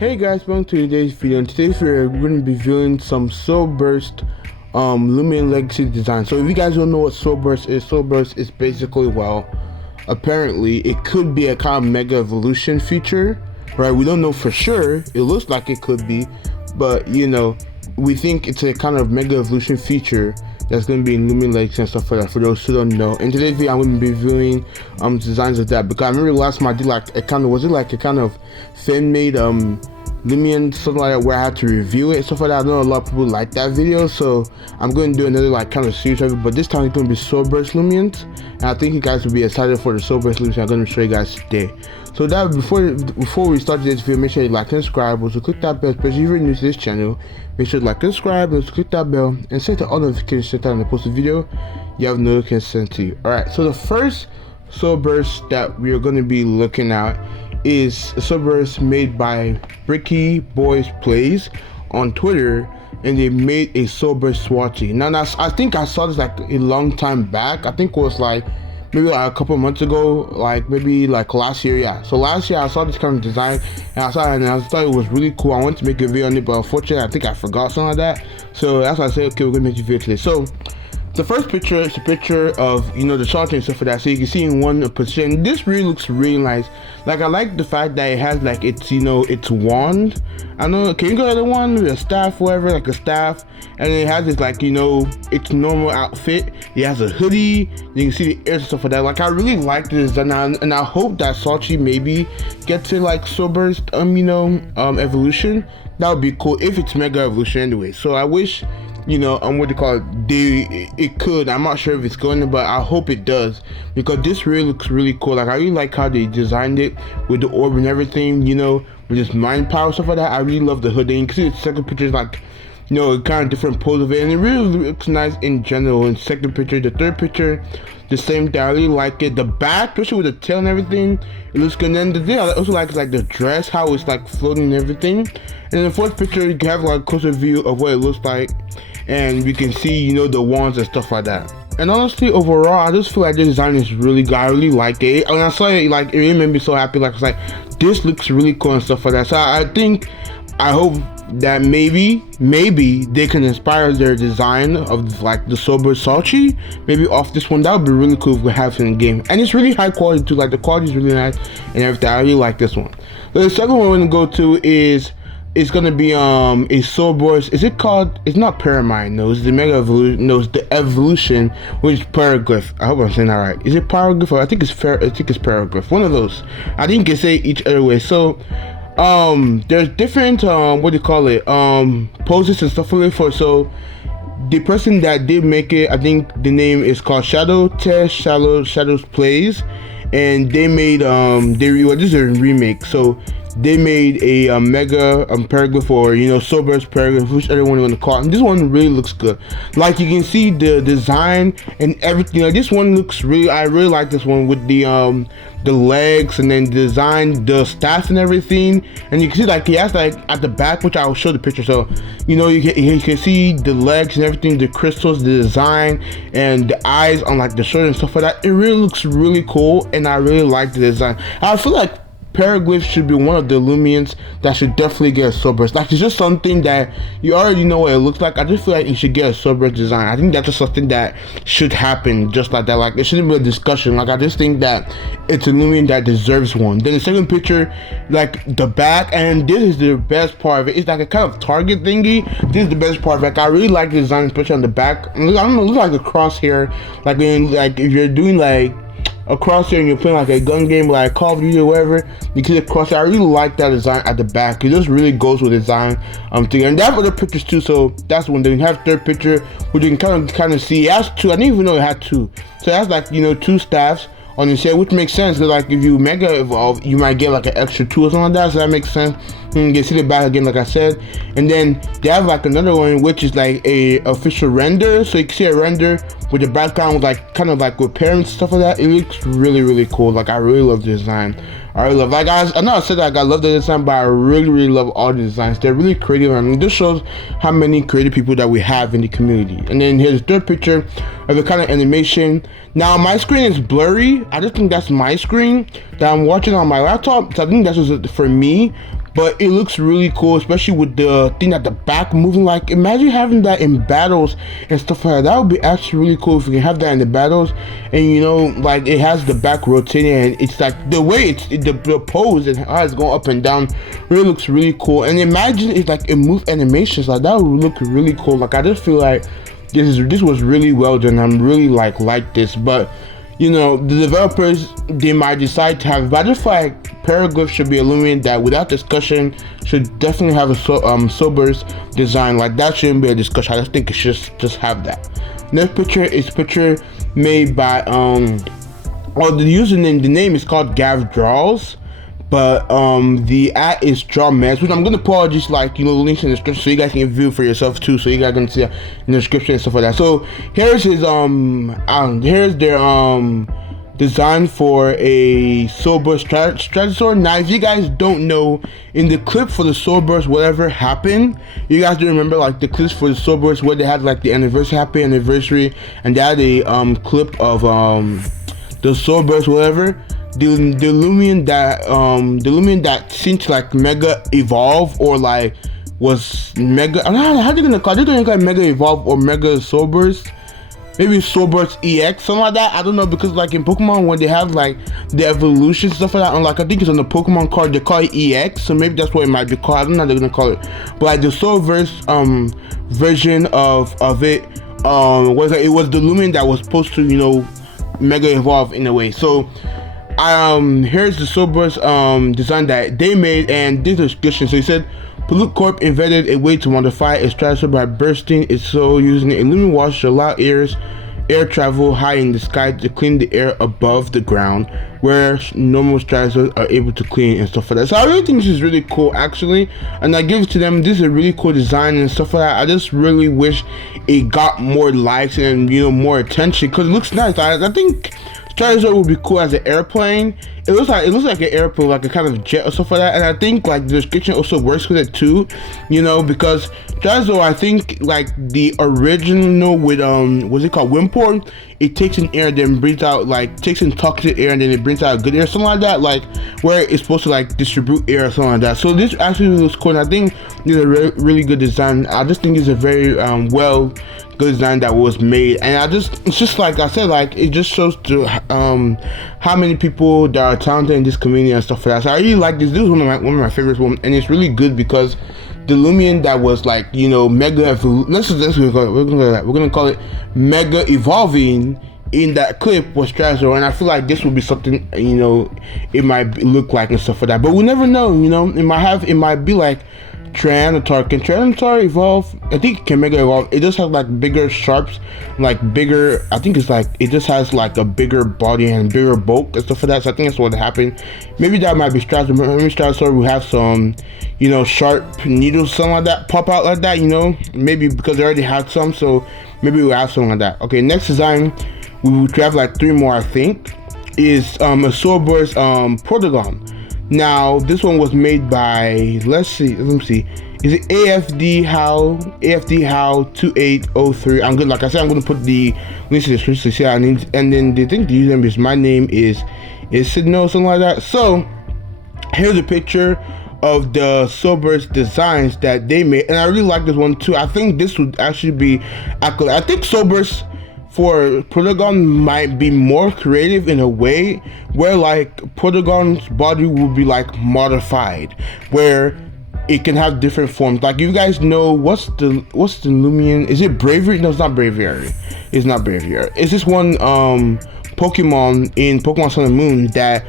Hey guys, welcome to today's video. In today's video, we're going to be viewing some Soulburst Loomian legacy design. So if you guys don't know what Soulburst is basically, well, apparently it could be a kind of mega evolution feature, right? We don't know for sure. It looks like it could be, but you know, we think it's a kind of mega evolution feature that's going to be in Loomian legacy and stuff like that, for those who don't know. In today's video, I'm going to be viewing designs of that, because I remember last time I did like a kind of, was it like a kind of fan-made Loomian, something like that, where I had to review it and stuff like that. I know a lot of people like that video, so I'm going to do another like kind of series of it, but this time it's going to be Soulburst Loomians, and I think you guys will be excited for the Soulburst Loomians I'm going to show you guys today. So that before we start this video, make sure you like and subscribe. Also click that bell, especially if you're new to this channel. Make sure to like and subscribe, and click that bell and set the all notifications set on the posted video. You have notifications sent to you. Alright, so the first Soulburst that we are going to be looking at is a Subverse made by Bricky Boys Plays on Twitter, and they made a Soulburst swatchy. Now I think I saw this like a long time back. I think it was like maybe like a couple months ago, like maybe like last year. Yeah, so last year I saw this kind of design and I saw it and I thought it was really cool. I wanted to make a video on it, but unfortunately I think I forgot something like that. So that's why I said, okay, we're gonna make a video today. So the first picture is a picture of, you know, the shot and stuff like that, so you can see in one position. This really looks really nice. Like, I like the fact that it has like its, you know, its wand. I know, can you go to the one with a staff, whatever, like a staff, and it has this, like, you know, its normal outfit. It has a hoodie, you can see the ears and stuff like that. Like, I really like this design, and I hope that Salchi maybe gets to like Soulburst you know, evolution. That would be cool if it's mega evolution anyway. So I wish, you know, what do you call it, it could. I'm not sure if it's going to, but I hope it does, because this really looks really cool. Like, I really like how they designed it with the orb and everything, you know, with this mind power stuff like that. I really love the hood, and you can see the second picture is like, you know, kind of different pose of it, and it really looks nice in general. In second picture, the third picture, the same thing. I really like it. The back, especially with the tail and everything, it looks good. And then the thing I also like is like the dress, how it's like floating and everything. And in the fourth picture, you can have like a closer view of what it looks like, and you can see, you know, the wands and stuff like that. And honestly, overall, I just feel like this design is really good. I really like it. When I saw it, like, it really made me so happy. Like, it's like, this looks really cool and stuff like that. So I hope that maybe they can inspire their design of like the Soulburst Salchi, maybe off this one. That would be really cool if we have it in the game. And it's really high quality too. Like, the quality is really nice and everything. I really like this one. So the second one we're gonna go to is, it's gonna be a Soulburst. Is it called? It's not Paramine. No, it's the Mega Evolution. No, it's the Evolution, which is Paragraph. I hope I'm saying that right. Is it Paragraph? Or I think it's Paragraph. One of those. I think you can say each other way. So, there's different what do you call it? Poses and stuff like that for. So, the person that did make it, I think the name is called Shadows Plays, and they made this is a remake. So they made a mega paragraph, or, you know, Soulburst paragraph, whichever one you want to call it. And this one really looks good. Like, you can see the design and everything. Like, this one looks really, I really like this one with the legs, and then the design, the staff and everything. And you can see, like, he has like at the back, which I will show the picture. So, you know, you can see the legs and everything, the crystals, the design, and the eyes on like the shirt and stuff like that. It really looks really cool, and I really like the design. I feel like Paragraph should be one of the Loomians that should definitely get a Soulburst. Like, it's just something that you already know what it looks like. I just feel like you should get a Soulburst design. I think that's just something that should happen just like that. Like, it shouldn't be a discussion. Like, I just think that it's a Loomian that deserves one. Then the second picture, like the back, and this is the best part of it. It's like a kind of target thingy. This is the best part of it. Like, I really like the design, especially on the back. I don't know, it looks like a crosshair. Like, if you're doing like a crosshair and you're playing like a gun game like Call of Duty or whatever, you can see a crosshair. I really like that design at the back. It just really goes with the design thing. And they have other pictures too, so that's one. Then you have third picture, which you can kind of see. It has two. I didn't even know it had two. So it has like, you know, two staffs on the head, which makes sense. Like, if you mega evolve, you might get like an extra two or something like that. So that makes sense. You can see the back again, like I said. And then they have like another one, which is like a official render. So you can see a render with the background with like kind of like with parents, stuff like that. It looks really, really cool. Like, I really love the design. I really love, like, I know I said that I love the design, but I really love all the designs. They're really creative. I mean, this shows how many creative people that we have in the community. And then here's the third picture of the kind of animation. Now, my screen is blurry. I just think that's my screen that I'm watching on my laptop, so I think that's just for me. but it looks really cool, especially with the thing at the back moving. Like, imagine having that in battles and stuff like that. That would be actually really cool if you can have that in the battles, and you know, like it has the back rotating, and it's like the way the pose and how it's going up and down really looks really cool. And imagine it's like it moves animations, like that would look really cool. Like, I just feel like this was really well done. I'm really like this, but you know, the developers, they might decide to have it, but I just feel like Paragraph should be a Loomian that without discussion should definitely have a Soulburst design. Like, that shouldn't be a discussion. I just think it should just have that. Next picture is picture made by well, the username, the name is called Gav Draws, but the at is Draw Mess, which I'm gonna put all just like, you know, links in the description so you guys can view for yourself too, so you guys can see in the description and stuff like that. So here's his here's their design for a Soulburst Stratusor. Now, if you guys don't know, in the clip for the Soulburst, whatever happened, you guys do remember like the clips for the Soulburst where they had like the happy anniversary, and they had a clip of the Soulburst, whatever. The Loomian that seemed to like mega evolve, or like was mega, I don't know how they're gonna call it. They're gonna call it mega evolve or mega Soulburst. Maybe Soulburst EX, something like that. I don't know, because like in Pokemon, when they have like the evolution stuff like that, and like I think it's on the Pokemon card, they call it EX, so maybe that's what it might be called. I don't know how they're gonna call it, but like the Soulverse version of it was like, it was the Loomian that was supposed to, you know, mega evolve in a way. So here's the Soulburst design that they made, and this is description. So he said, Pollute Corp invented a way to modify its Stratusor by bursting its soul using a Loomian wash to allow air travel high in the sky to clean the air above the ground, where normal Stratusors are able to clean and stuff like that. So I really think this is really cool, actually, and I give it to them. This is a really cool design and stuff like that. I just really wish it got more likes and, you know, more attention, because it looks nice. I think Stratusor would be cool as an airplane. It looks like an airplane, like a kind of jet or stuff like that. And I think like the description also works with it too, you know, because Stratusor, I think like the original with what's it called, Wimport, it takes in air, then brings out, like takes in toxic air, and then it brings out good air, something like that, like where it's supposed to like distribute air or something like that. So this actually looks cool, and I think this is a really good design. I just think it's a very good design that was made, and it's just like I said, like it just shows to how many people that are talented in this community and stuff like that. So I really like this. This is one of my favorites, and it's really good because the Loomian that was like, you know, mega we're gonna call it mega evolving in that clip was Stratusor, and I feel like this would be something, you know, it might look like and stuff like that, but we never know, you know. It might be like Tyranitar. Can Tyranitar evolve? I think it can mega evolve. It just has like bigger sharps, like bigger, I think it's like it just has like a bigger body and bigger bulk and stuff like that. So I think that's what happened. Maybe that might be Stratusor. Maybe Stratusor will have some, you know, sharp needles, something like that, pop out like that, you know, maybe because they already had some, so maybe we'll have something like that. Okay, next design, we will have like 3 more, I think, is a Soulburst Protagon. Now this one was made by, let me see, is it AFD How 2803. I'm good, like I said, I'm gonna put the links in the description to see our names, and then they think the username is, my name is Sidno, something like that. So here's a picture of the Soulburst designs that they made, and I really like this one too. I think this would actually be accurate. I think Soulburst for Protagon might be more creative in a way where like Protagon's body will be like modified, where it can have different forms. Like, you guys know what's the Loomian? Is it Bravery? No, it's not Braviary. It's not Braviary. It's this one Pokemon in Pokemon Sun and Moon that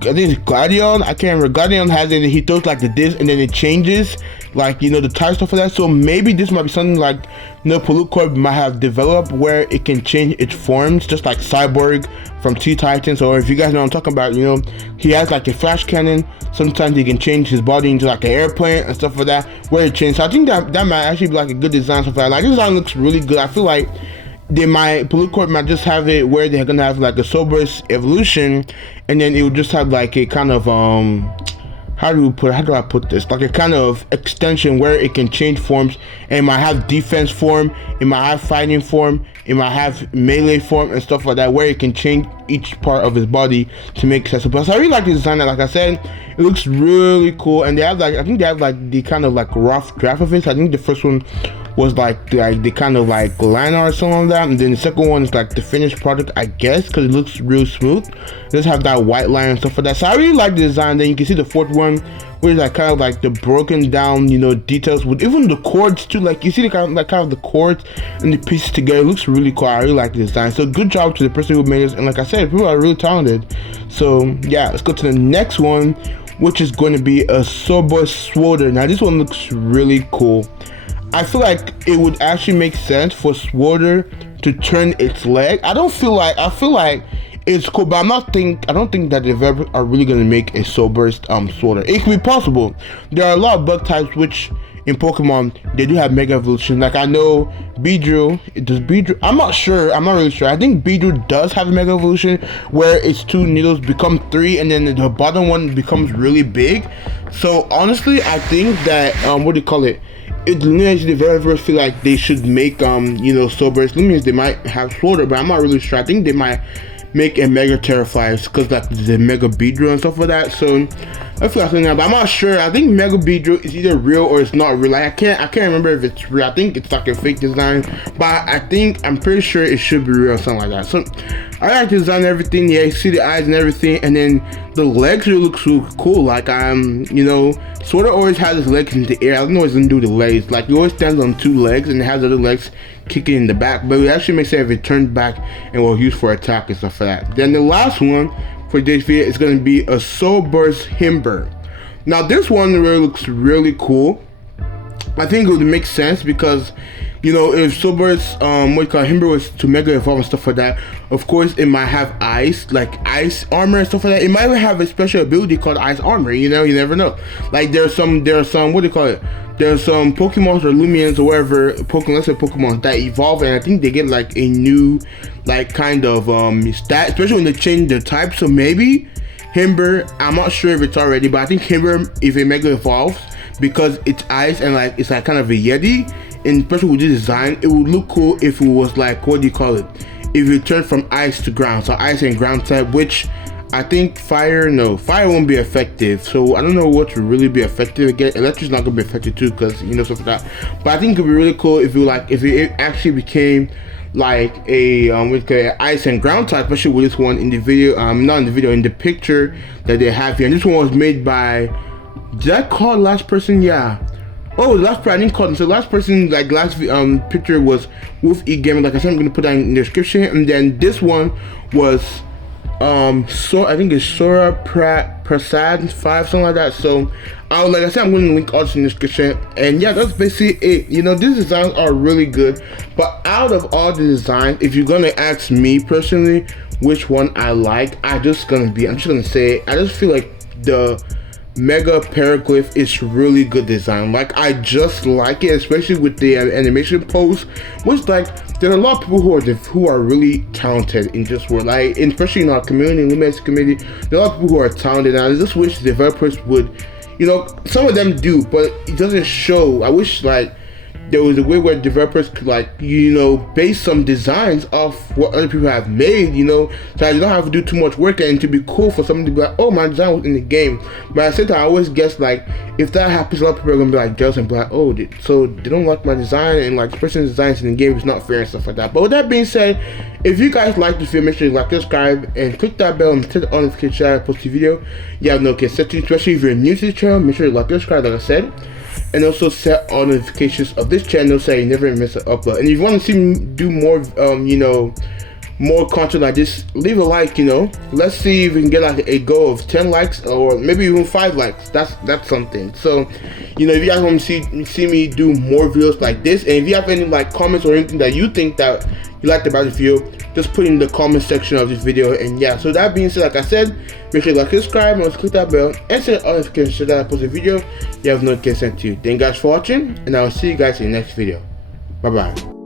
I think it's Gladion. I can't remember. Gladion has it, and he throws like the disc, and then it changes, like, you know, the type stuff for that. So maybe this might be something like, you know, Pollute Corp might have developed where it can change its forms, just like Cyborg from T-Titans. Or if you guys know what I'm talking about, you know, he has like a flash cannon. Sometimes he can change his body into like an airplane and stuff like that, where it changes. So I think that might actually be like a good design stuff like that. Like, this design looks really good. I feel like Pollute Corp might just have it where they're gonna have like a Soulburst evolution, and then it would just have like a kind of how do I put this, like a kind of extension where it can change forms, and it might have defense form, it might have fighting form, it might have melee form and stuff like that, where it can change each part of his body to make accessible. So I really like the design. Like I said, it looks really cool, and they have like, I think they have like the kind of like rough draft of it. So I think the first one was like the kind of like liner or something like that, and then the second one is like the finished product, I guess, because it looks real smooth. It does have that white line and stuff like that. So I really like the design. Then you can see the fourth one, which is like kind of like the broken down, you know, details with even the cords too. Like you see the kind of the cords and the pieces together. It looks really cool. I really like the design. So good job to the person who made this. And like I said, people are really talented. So yeah, let's go to the next one, which is going to be a Soulburst Swolder. Now this one looks really cool. I feel like it would actually make sense for Swolder to turn its leg. I feel like it's cool, but I don't think that developers are really gonna make a Soulburst Swolder. It could be possible. There are a lot of bug types which in Pokemon they do have Mega Evolution. Like I know Beedrill, I'm not really sure. I think Beedrill does have a Mega Evolution where its 2 needles become 3 and then the bottom one becomes really big. So honestly, I think that what do you call it? If Loomian developers feel like they should make you know, Soulburst Loomians, they might have Swolder, but I'm not really sure. I think they might make a Mega Terrifier because like the Mega Beedrill and stuff like that. So I feel like something, but I'm not sure. I think Mega Beedrill is either real or it's not real. Like I can't remember if it's real. I think it's like a fake design, but I'm pretty sure it should be real or something like that. So I like the design and everything. Yeah, you see the eyes and everything, and then the legs really look so cool. Like you know, Swolder always has his legs in the air. I don't know what he's gonna do with the legs. Like he always stands on 2 legs and has the other legs kicking in the back, but it actually makes sense if it turns back and will use for attack and stuff like that. Then the last one for this video is going to be a Soulburst Himber. Now this one really looks really cool. I think it would make sense because, you know, if Soulburst Himber was to Mega Evolve and stuff like that, of course it might have ice, like ice armor and stuff like that. It might have a special ability called ice armor, you know, you never know. Like there's some what do you call it? There's some Pokemons or Loomians or whatever, let's say Pokemon that evolve, and I think they get like a new like kind of stat, especially when they change their type. So maybe Himber, I'm not sure if it's already, but I think Himber, if it Mega Evolves, because it's ice and like it's like kind of a Yeti, and especially with this design, it would look cool if it was like, what do you call it? If it turned from ice to ground, so ice and ground type, which I think fire won't be effective. So I don't know what would really be effective. Again, electric's not gonna be effective too, because you know, stuff like that. But I think it would be really cool if it actually became like a ice and ground type, especially with this one in the video, not in the video, in the picture that they have here. And this one was made by, did I call last person? Yeah. Oh, last person, I didn't call them. So last person, like last picture was Wolf E Gaming. Like I said, I'm gonna put that in the description. And then this one was so I think it's Sora Prasad 5, something like that. So like I said, I'm going to link all this in the description. And yeah, that's basically it. You know, these designs are really good, but out of all the designs, if you're gonna ask me personally which one I like, I'm just gonna say, I just feel like the Mega Paraglyph is really good design. Like I just like it, especially with the animation pose, which like there are a lot of people who are really talented in this world, like especially in our community, in the Lumian's community. There are a lot of people who are talented, and I just wish developers would, you know, some of them do, but it doesn't show. I wish like there was a way where developers could, like, you know, base some designs off what other people have made, you know, so I don't have to do too much work, and to be cool for someone to be like, oh, my design was in the game. But at the same time, I always guess, like, if that happens, a lot of people are gonna be like jealous and be like, oh, so they don't like my design, and like the person's designs in the game is not fair and stuff like that. But with that being said, if you guys like this video, make sure you like, subscribe, and click that bell and turn the notification so I post the video. You have notifications, especially if you're new to the channel. Make sure you like, subscribe, like I said, and also set all notifications of this channel so you never miss an upload. And if you want to see me do more, you know, more content like this, leave a like. You know, let's see if we can get like a goal of 10 likes or maybe even 5 likes. That's something. So, you know, if you guys want to see me do more videos like this, and if you have any like comments or anything that you think that you liked about this video, just put it in the comment section of this video. And yeah, so that being said, like I said, make sure you like, subscribe, and click that bell, and set all notifications so that I post a video, you have notifications sent to you. Thank you guys for watching, and I will see you guys in the next video. Bye bye.